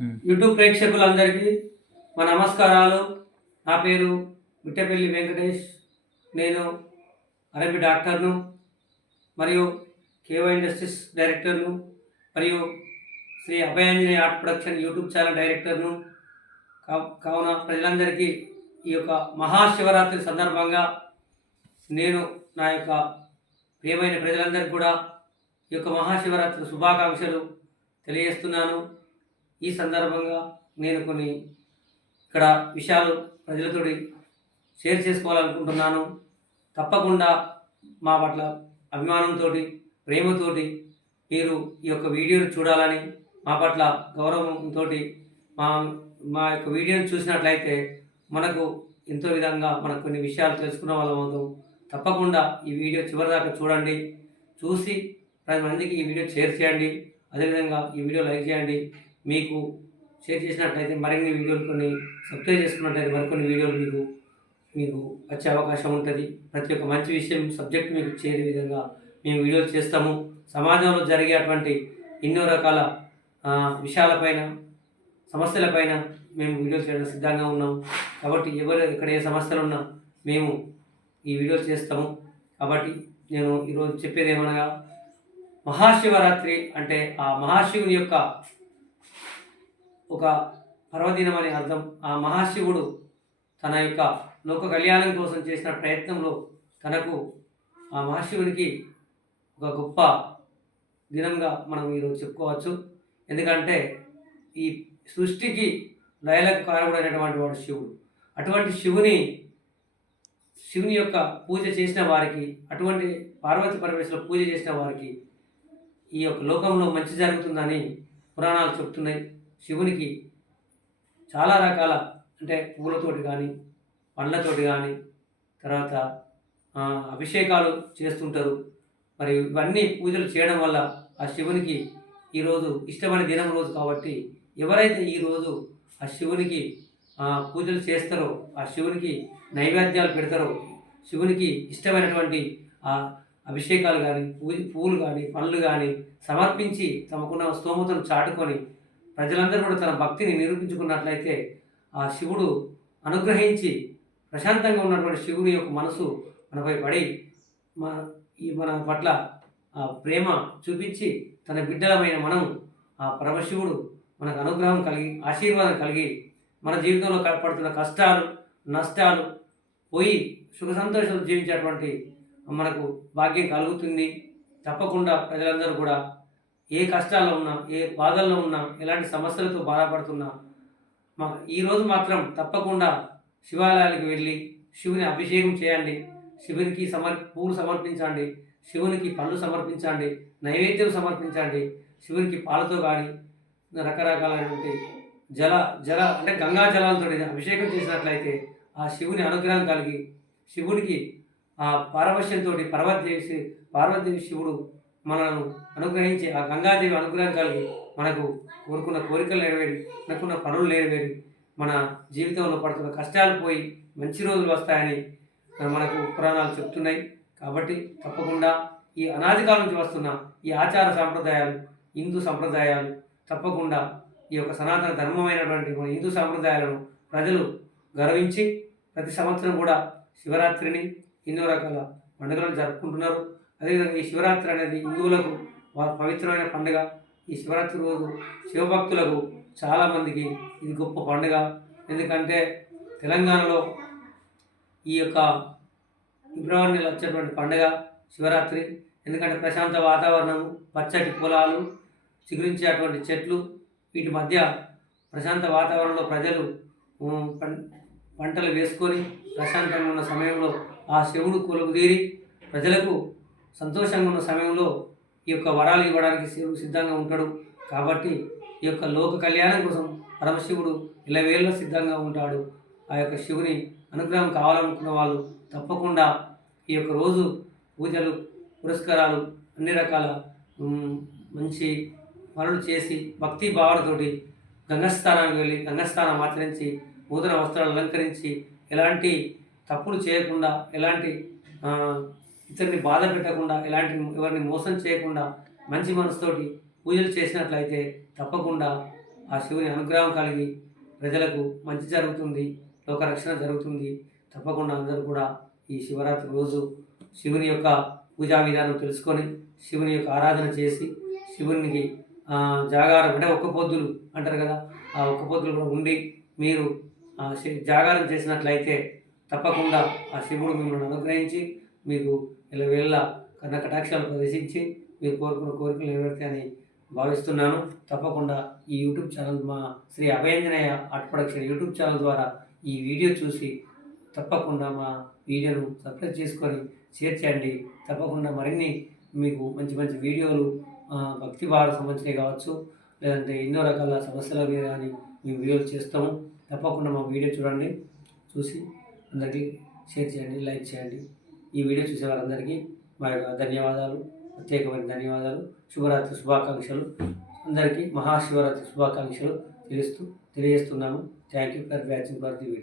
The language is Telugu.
Hmm. యూట్యూబ్ ప్రేక్షకులందరికీ మా నమస్కారాలు. నా పేరు మిట్టపల్లి వెంకటేష్. నేను అరబీ డాక్టర్ను మరియు కేవై ఇండస్ట్రీస్ డైరెక్టర్ను మరియు Shri Abhayanjaneya art production YouTube channel డైరెక్టర్ను. కావున ప్రజలందరికీ ఈ యొక్క మహాశివరాత్రి సందర్భంగా నేను నా యొక్క ప్రియమైన ప్రజలందరికీ కూడా ఈ యొక్క మహాశివరాత్రి శుభాకాంక్షలు తెలియజేస్తున్నాను. ఈ సందర్భంగా నేను కొన్ని ఇక్కడ విషయాలు ప్రజలతోటి షేర్ చేసుకోవాలనుకుంటున్నాను. తప్పకుండా మా పట్ల అభిమానంతో ప్రేమతోటి మీరు ఈ యొక్క వీడియోను చూడాలని మా పట్ల గౌరవంతో మా మా యొక్క వీడియోను చూసినట్లయితే మనకు ఎంతో విధంగా మనకు కొన్ని విషయాలు తెలుసుకున్న వాళ్ళం అవుతాం. తప్పకుండా ఈ వీడియో చివరిదాకా చూడండి. చూసి పది మందికి ఈ వీడియో షేర్ చేయండి. అదేవిధంగా ఈ వీడియో లైక్ చేయండి. మీకు షేర్ చేసినట్లయితే మరిన్ని వీడియోలు కొన్ని సబ్స్క్రైబ్ చేసుకున్నట్లయితే మరికొన్ని వీడియోలు మీకు మీకు వచ్చే అవకాశం ఉంటుంది. ప్రతి ఒక్క మంచి విషయం సబ్జెక్ట్ మీకు చేరే విధంగా మేము వీడియోలు చేస్తాము. సమాజంలో జరిగేటువంటి ఎన్నో రకాల విషయాలపైన సమస్యలపైన మేము వీడియోలు చేయడం సిద్ధంగా ఉన్నాం. కాబట్టి ఎవరు ఇక్కడ ఏ సమస్యలు ఉన్నా మేము ఈ వీడియోలు చేస్తాము. కాబట్టి నేను ఈరోజు చెప్పేది ఏమనగా మహాశివరాత్రి అంటే ఆ మహాశివుని యొక్క ఒక పర్వదినం అని అర్థం. ఆ మహాశివుడు తన యొక్క లోక కళ్యాణం కోసం చేసిన ప్రయత్నంలో తనకు ఆ మహాశివునికి ఒక గొప్ప దినంగా మనం ఈరోజు చెప్పుకోవచ్చు. ఎందుకంటే ఈ సృష్టికి లయలకు కారణమైనటువంటి వాడు శివుడు. అటువంటి శివుని శివుని యొక్క పూజ చేసిన వారికి అటువంటి పార్వతి పరమేశ్వర పూజ చేసిన వారికి ఈ యొక్క లోకంలో మంచి జరుగుతుందని పురాణాలు చెప్తున్నాయి. శివునికి చాలా రకాల అంటే పూలతోటి కానీ పండ్లతోటి కానీ తర్వాత అభిషేకాలు చేస్తుంటారు. మరి ఇవన్నీ పూజలు చేయడం వల్ల ఆ శివునికి ఈరోజు ఇష్టమైన దినం రోజు కాబట్టి ఎవరైతే ఈరోజు ఆ శివునికి పూజలు చేస్తారో ఆ శివునికి నైవేద్యాలు పెడతారో శివునికి ఇష్టమైనటువంటి ఆ అభిషేకాలు కానీ పూజ పూలు కానీ పండ్లు కానీ సమర్పించి తమకున్న స్తోమతను చాటుకొని ప్రజలందరూ కూడా తన భక్తిని నిరూపించుకున్నట్లయితే ఆ శివుడు అనుగ్రహించి ప్రశాంతంగా ఉన్నటువంటి శివుని యొక్క మనసు మనపై పడి మన ఈ మన పట్ల ఆ ప్రేమ చూపించి తన బిడ్డలమైన మనం ఆ పరమశివుడు మనకు అనుగ్రహం కలిగి ఆశీర్వాదం కలిగి మన జీవితంలో క- పడుతున్న కష్టాలు నష్టాలు పోయి సుఖ సంతోషాలు జీవించేటువంటి మనకు భాగ్యం కలుగుతుంది. తప్పకుండా ప్రజలందరూ కూడా ఏ కష్టాల్లో ఉన్నా ఏ బాధల్లో ఉన్నా ఎలాంటి సమస్యలతో బాధపడుతున్నా మా ఈరోజు మాత్రం తప్పకుండా శివాలయాలకు వెళ్ళి శివుని అభిషేకం చేయండి శివునికి సమర్ పూలు సమర్పించండి శివునికి పళ్ళు సమర్పించండి నైవేద్యం సమర్పించండి శివునికి పాలతో కానీ రకరకాలైనటువంటి జల జల అంటే గంగా జలాలతో అభిషేకం చేసినట్లయితే ఆ శివుని అనుగ్రహం కలిగి శివుడికి ఆ పారవశ్యంతో పార్వతీదేవి పార్వతీదేవి శివుడు మనను అనుగ్రహించి ఆ గంగాదేవి అనుగ్రహం కలిగి మనకు కోరుకున్న కోరికలు నెరవేరి మనకున్న పనులు నెరవేరి మన జీవితంలో పడుతున్న కష్టాలు పోయి మంచి రోజులు వస్తాయని మనకు పురాణాలు చెప్తున్నాయి. కాబట్టి తప్పకుండా ఈ అనాది కాలం నుంచి వస్తున్న ఈ ఆచార సాంప్రదాయాలు హిందూ సంప్రదాయాలు తప్పకుండా ఈ యొక్క సనాతన ధర్మమైనటువంటి మన హిందూ సాంప్రదాయాలను ప్రజలు గౌరవించి ప్రతి సంవత్సరం కూడా శివరాత్రిని ఎన్నో రకాల పండుగలను జరుపుకుంటున్నారు. అదేవిధంగా ఈ శివరాత్రి అనేది హిందువులకు పవిత్రమైన పండుగ. ఈ శివరాత్రి రోజు శివభక్తులకు చాలామందికి ఇది గొప్ప పండుగ. ఎందుకంటే తెలంగాణలో ఈ యొక్క ఫిబ్రవరి నెల వచ్చేటువంటి పండుగ శివరాత్రి. ఎందుకంటే ప్రశాంత వాతావరణము పచ్చటి పొలాలు చిగురించేటువంటి చెట్లు వీటి మధ్య ప్రశాంత వాతావరణంలో ప్రజలు పం- పంటలు వేసుకొని ప్రశాంతంగా ఉన్న సమయంలో ఆ శివుడు కొలువు తీరి ప్రజలకు సంతోషంగా ఉన్న సమయంలో ఈ యొక్క వరాలు ఇవ్వడానికి శివుడు సిద్ధంగా ఉంటాడు. కాబట్టి ఈ యొక్క లోక కళ్యాణం కోసం పరమశివుడు ఇలవేళ్ళ సిద్ధంగా ఉంటాడు. ఆ యొక్క శివుని అనుగ్రహం కావాలనుకున్న వాళ్ళు తప్పకుండా ఈ యొక్క రోజు పూజలు పురస్కారాలు అన్ని రకాల మంచి పనులు చేసి భక్తి భావనతోటి గంగస్థానానికి వెళ్ళి గంగస్థానం ఆచరించి నూతన వస్త్రాలు అలంకరించి ఎలాంటి తప్పులు చేయకుండా ఎలాంటి ఇతరుని బాధ పెట్టకుండా ఎలాంటి ఎవరిని మోసం చేయకుండా మంచి మనసుతోటి పూజలు చేసినట్లయితే తప్పకుండా ఆ శివుని అనుగ్రహం కలిగి ప్రజలకు మంచి జరుగుతుంది లోకరక్షణ జరుగుతుంది. తప్పకుండా అందరూ కూడా ఈ శివరాత్రి రోజు శివుని యొక్క పూజా విధానం తెలుసుకొని శివుని యొక్క ఆరాధన చేసి శివునికి జాగారం అంటే ఒక్క పొద్దులు అంటారు కదా ఆ ఒక్క పొద్దులు కూడా ఉండి మీరు ఆ, జాగారం చేసినట్లయితే తప్పకుండా ఆ శివుడు మిమ్మల్ని అనుగ్రహించి మీకు ఇలా వెళ్ళ కన్న కటాక్షాలు ప్రదర్శించి మీరు కోరుకున్న కోరికలు నెరవేరుతాయని భావిస్తున్నాను. తప్పకుండా ఈ యూట్యూబ్ ఛానల్ మా Shri Abhayanjanayya art production YouTube channel ద్వారా ఈ వీడియో చూసి తప్పకుండా మా వీడియోను సబ్స్క్రైబ్ చేసుకొని షేర్ చేయండి. తప్పకుండా మరిన్ని మీకు మంచి మంచి వీడియోలు భక్తి భారత సంబంధించినవి కావచ్చు లేదంటే ఎన్నో రకాల సమస్యల మీద కానీ మేము వీడియోలు చేస్తాము. తప్పకుండా మా వీడియో చూడండి చూసి అందరికీ షేర్ చేయండి లైక్ చేయండి. ఈ వీడియో చూసే వారందరికీ మా యొక్క ధన్యవాదాలు ప్రత్యేకమైన ధన్యవాదాలు శుభరాత్రి శుభాకాంక్షలు. అందరికీ మహాశివరాత్రి శుభాకాంక్షలు. తెలుస్తూ తెలియజేస్తున్నాము thank you for watching for the video